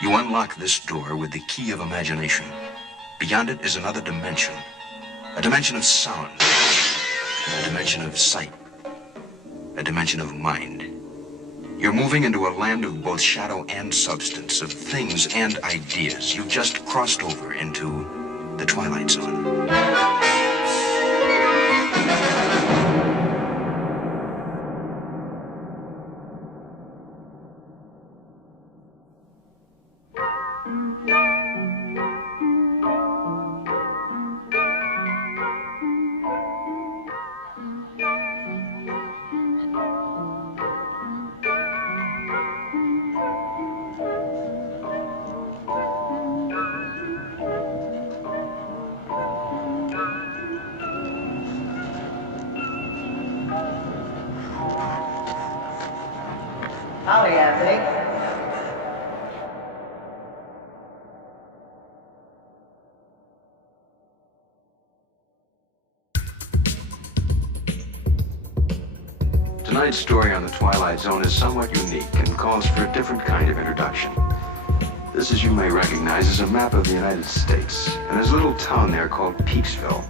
You unlock this door with the key of imagination. Beyond it is another dimension. A dimension of sound. A dimension of sight. A dimension of mind. You're moving into a land of both shadow and substance, of things and ideas. You've just crossed over into the Twilight Zone. Howdy, Anthony. Tonight's story on the Twilight Zone is somewhat unique and calls for a different kind of introduction. This, as you may recognize, is a map of the United States, and there's a little town there called Peaksville.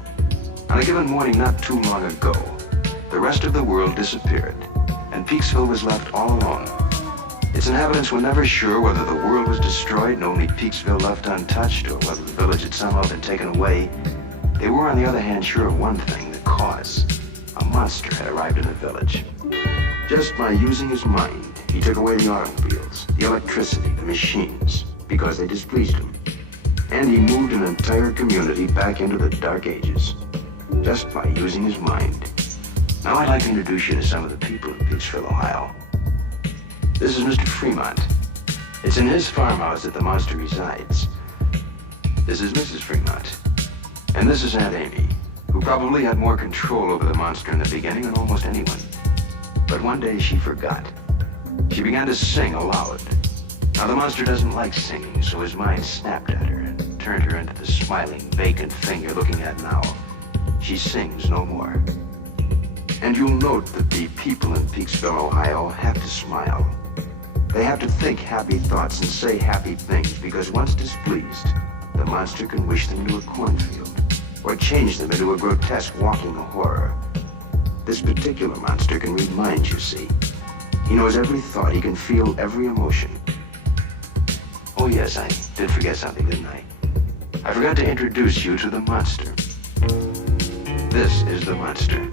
On a given morning not too long ago, the rest of the world disappeared, and Peaksville was left all alone. Its inhabitants were never sure whether the world was destroyed and only Peaksville left untouched, or whether the village had somehow been taken away. They were, on the other hand, sure of one thing, the cause. A monster had arrived in the village. Just by using his mind, he took away the automobiles, the electricity, the machines, because they displeased him. And he moved an entire community back into the Dark Ages, just by using his mind. Now I'd like to introduce you to some of the people of Peaksville, Ohio. This is Mr. Fremont. It's in his farmhouse that the monster resides. This is Mrs. Fremont. And this is Aunt Amy, who probably had more control over the monster in the beginning than almost anyone. But one day she forgot. She began to sing aloud. Now the monster doesn't like singing, so his mind snapped at her and turned her into the smiling, vacant thing you're looking at now. She sings no more. And you'll note that the people in Peaksville, Ohio, have to smile. They have to think happy thoughts and say happy things, because once displeased, the monster can wish them into a cornfield, or change them into a grotesque walking horror. This particular monster can read minds, you see. He knows every thought, he can feel every emotion. Oh yes, I did forget something, didn't I? I forgot to introduce you to the monster. This is the monster.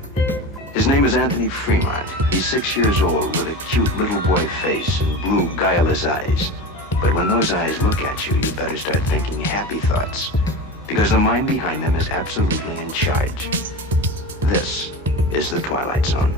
His name is Anthony Fremont. He's 6 years old with a cute little boy face and blue, guileless eyes. But when those eyes look at you, you better start thinking happy thoughts, because the mind behind them is absolutely in charge. This is the Twilight Zone.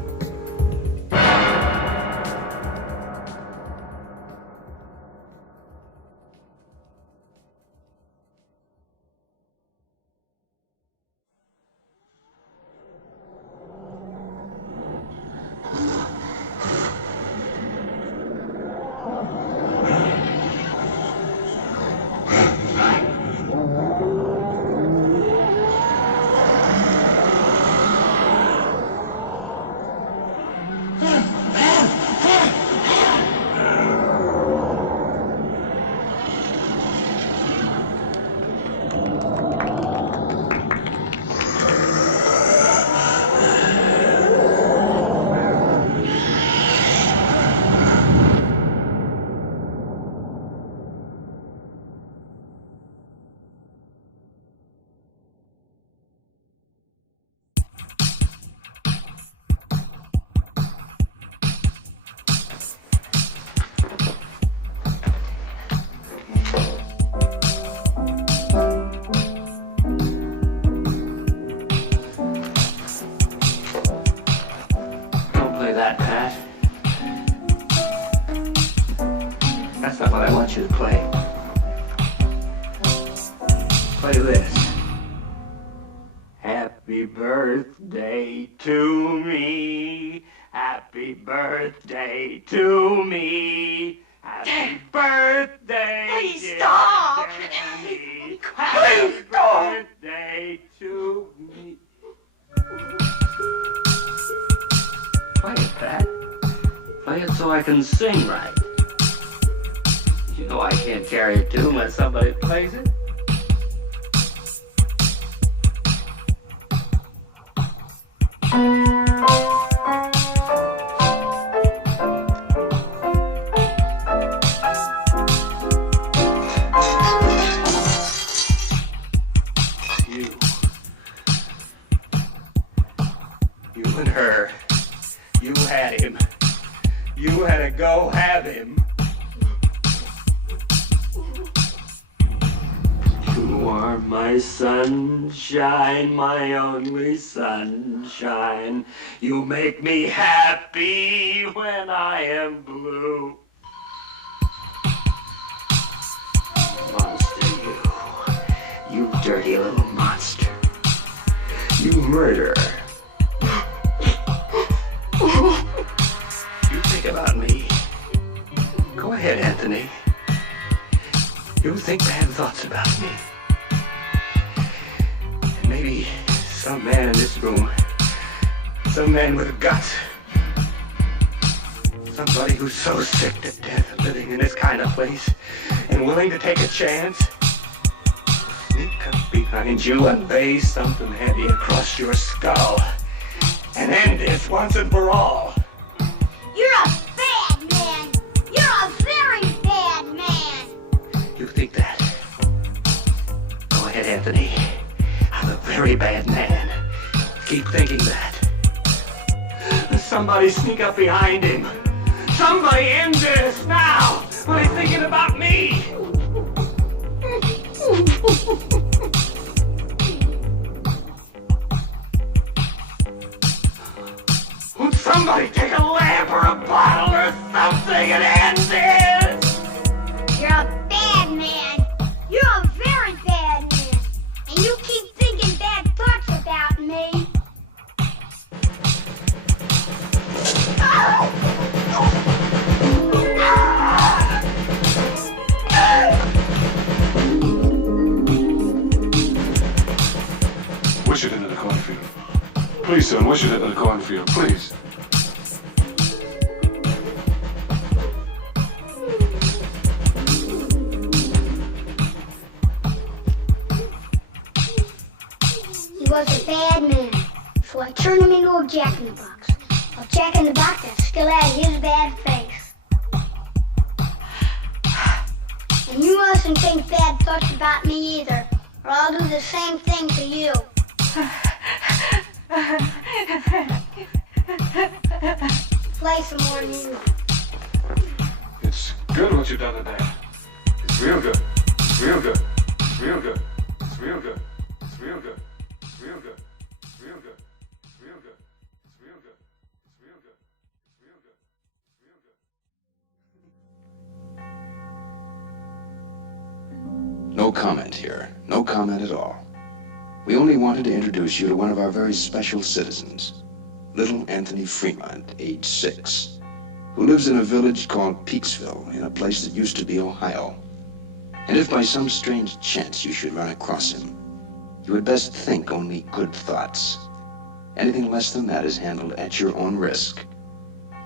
That's not what I want you to play. Play this. Happy birthday to me. Happy birthday to me. Happy birthday. Please stop. Danny. Please Happy stop. birthday to me. Play it, Pat. Play it so I can sing right. You know I can't carry a tune unless somebody plays it. You and her, you had him. You had to go have him. You are my sunshine, my only sunshine. You make me happy when I am blue. Monster, you dirty little monster. You murderer. You think about me. Go ahead, Anthony. You think bad thoughts about me. And maybe some man in this room, some man with guts, somebody who's so sick to death of living in this kind of place and willing to take a chance, sneak up behind you and lay something heavy across your skull and end this once and for all. You're a bad man. You're a very bad man. You think that? Go ahead, Anthony. I'm a very bad man. Keep thinking that. Somebody sneak up behind him. Somebody end this now when he's thinking about me. Would somebody take a lamp or a bottle or something and end this? You're a bad man. You're a very bad man. And you keep thinking bad thoughts about me. Wish it into the cornfield. Please, son, wish it into the cornfield, please. He was a bad man. So I turned him into a jack-in-the-box. A jack-in-the-box that still had his bad face. And you mustn't think bad thoughts about me either, or I'll do the same thing to you. Play some more music. It's good what you've done today. It's real good. It's real good. It's real good. It's real good. It's real good. It's real good. It's real good. It's real good. It's real good. It's real good. It's real good. It's real good. No comment here. No comment at all. We only wanted to introduce you to one of our very special citizens, little Anthony Fremont, age 6, who lives in a village called Peaksville, in a place that used to be Ohio. And if by some strange chance you should run across him, you had best think only good thoughts. Anything less than that is handled at your own risk.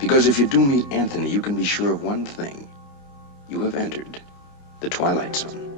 Because if you do meet Anthony, you can be sure of one thing. You have entered the Twilight Zone.